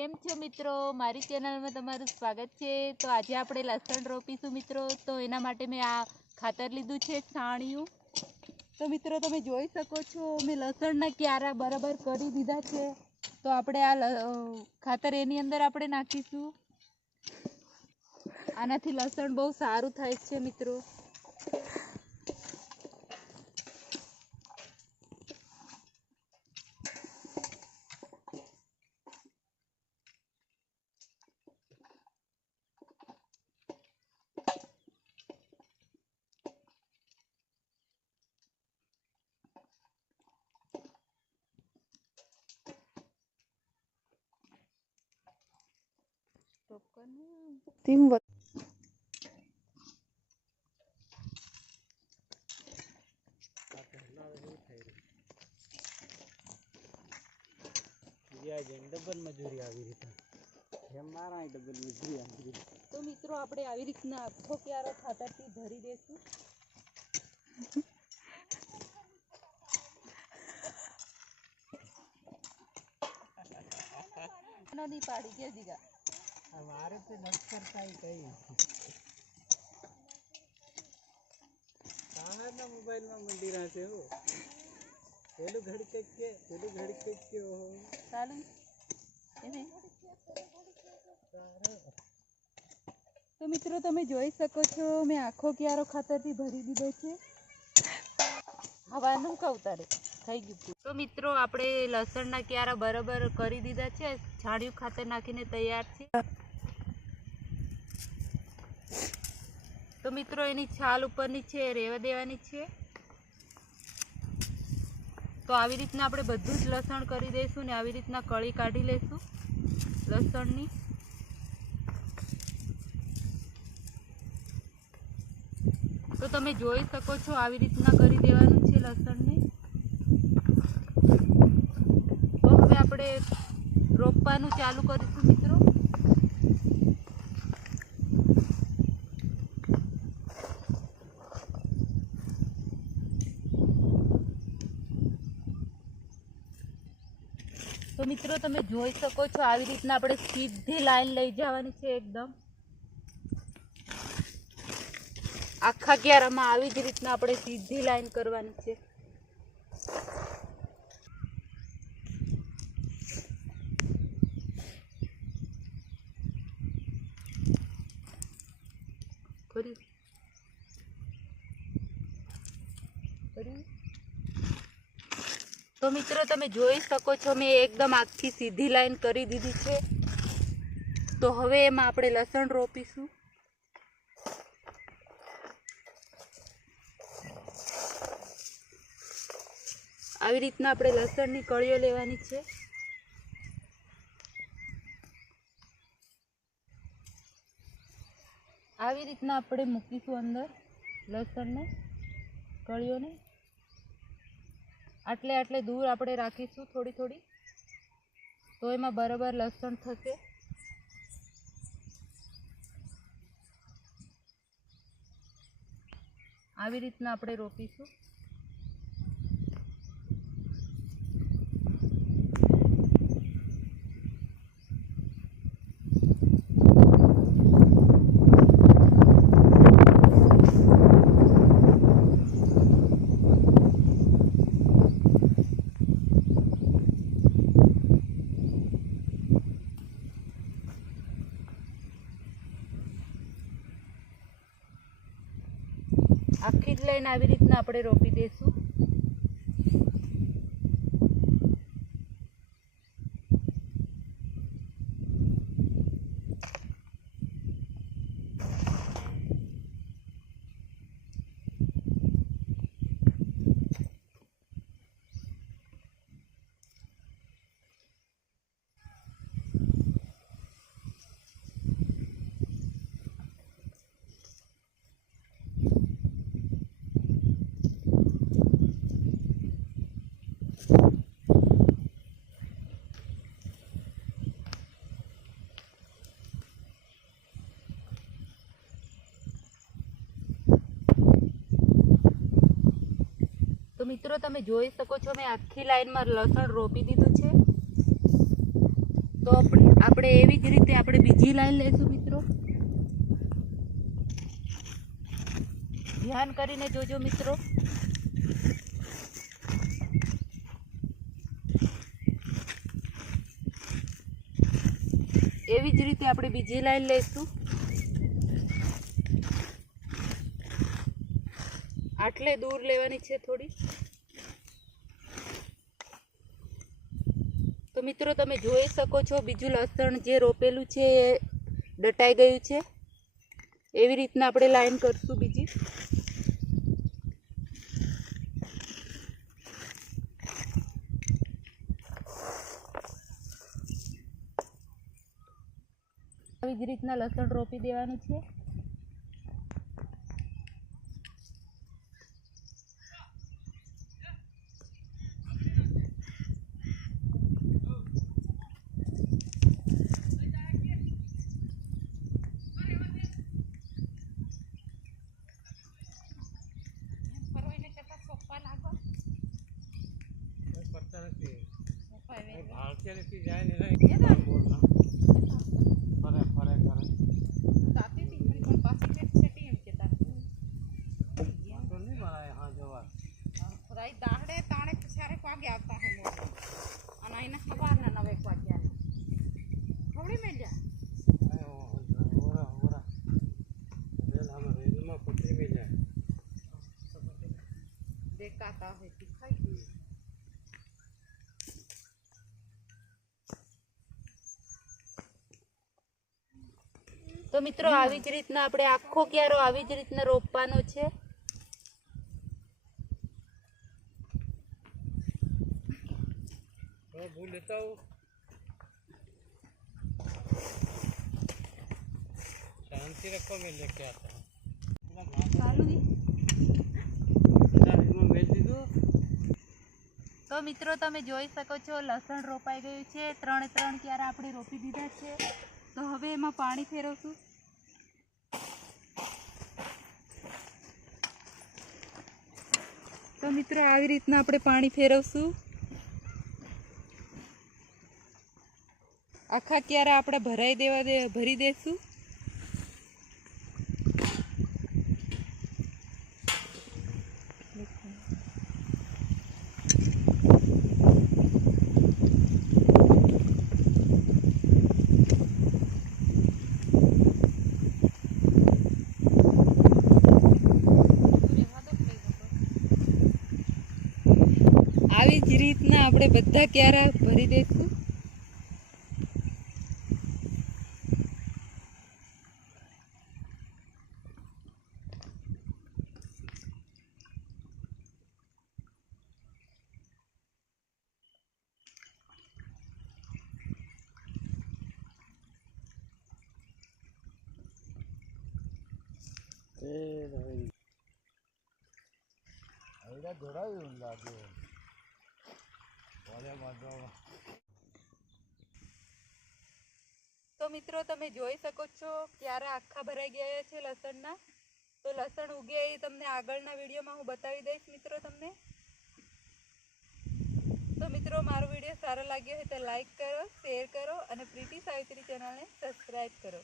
કેમ છો મિત્રો, મારી ચેનલમાં તમારું સ્વાગત છે। તો આજે આપણે લસણ રોપીશું મિત્રો। તો એના માટે મેં આ ખાતર લીધું છે છાણિયું। તો મિત્રો તમે જોઈ શકો છો મેં લસણના ક્યારા બરાબર કરી દીધા છે। તો આપણે આ ખાતર એની અંદર આપણે નાખીશું। આનાથી લસણ બહુ સારું થાય છે મિત્રો। ડબલ મજૂરી આવી રીતે એમ મારા ડબલ મજૂરી આવી રીતે। તો મિત્રો આપણે આવી રીતના આખો ક્યારો ખાતરથી ભરી દેશું। નદી પાડી કે દીગા हमारे पे नट करता ही कहीं कहाँ ना मोबाइल में मंडी रहा से हो पेलू घड़ी के हो ચાલુ એને તો મિત્રો તમે જોઈ શકો છો મેં આખો ક્યારો ખાતરથી ભરી દીધો છે। હવાનું કવતારે થઈ ગયું। તો મિત્રો આપણે લસણના ક્યારા બરાબર કરી દીધા છે। છાણિયું ખાતર નાખીને તૈયાર છે। તો મિત્રો એની છાલ ઉપરની છે રેવા દેવાની છે। તો આવી રીતના આપણે બધું જ લસણ કરી દઈશું ને આવી રીતના કળી કાઢી લઈશું લસણની। તો તમે જોઈ શકો છો આવી રીતના કરી દેવાનું છે લસણને। તો હવે આપણે રોપવાનું ચાલુ કરીશું મિત્રો। તો મિત્રો તમે જોઈ શકો છો આવી રીતના આપણે સીધી લાઈન લઈ જવાની છે એકદમ આખા ક્યારામાં આવી જ રીતના આપણે સીધી લાઈન કરવાની છે। તો મિત્રો તમે જોઈ શકો છો મેં એકદમ આખી સીધી લાઈન કરી દીધી છે। તો હવે એમાં આપણે લસણ રોપીશું। આવી રીતના આપણે લસણની કળીઓ લેવાની છે। આવી રીતના આપણે મૂકીશું અંદર લસણને કળીઓને આટલે દૂર આપણે રાખીશું થોડી થોડી। તો એમાં બરાબર લસણ થશે। આવી રીતના આપણે રોપીશું। આખી જ લાઈન આવી રીતના આપણે રોપી દઈશું। તો મિત્રો તમે જોઈ શકો છો મેં આખી લાઈનમાં લસણ રોપી દીધું છે। તો આપણે આપણે એવી જ રીતે આપણે બીજી લાઈન લેશું મિત્રો. ધ્યાન કરીને જોજો મિત્રો. એવી જ રીતે આપણે બીજી લાઈન લઈશું. આટલે દૂર લેવાની છે થોડી. તો મિત્રો તમે જોઈ શકો છો બીજું લસણ જે રોપેલું છે એ દટાઈ ગયું છે. એવી રીતના આપણે લાઈન કરશું બીજી. આવી જ રીતના લસણ રોપી દેવાનું છે. પડતા નથી ભાળતી નથી જાય ને બોલના ફરે ફરે કરે તો નહીં મળાય હા જવા રેલમાં પકડી મેં જાય દેખાતા હોય ખાઈ. તો મિત્રો આવી જ રીતના આપણે આખો ક્યારો આવી જ રીતના રોપવાનો છે. ભૂલ લેતા હું शांति रखो मैं लेके आता हूँ તો મિત્રો તમે જોઈ શકો છો લસણ રોપાઈ ગયું છે. 3 ક્યારા આપણે રોપી દીધા છે. તો હવે એમાં પાણી ફેરવશું. તો મિત્રો આવી રીતના આપણે પાણી ફેરવશું. આખા ક્યારા આપણે ભરી દેશું. આવી જ રીતના આપણે બધા ક્યારા ભરી દઈશું. જોડાયું લાગે તો મિત્રો તમે જોઈ શકો છો ક્યારા આખા ભરાઈ ગયા છે લસણના. તો લસણ ઉગે એ તમને આગળના વિડીયોમાં હું બતાવી દઈશ મિત્રો તમને. તો મિત્રો મારો વિડીયો સારો લાગ્યો હોય તો લાઈક કરો, શેર કરો અને પ્રીતિ સાવિત્રી ચેનલને સબસ્ક્રાઈબ કરો.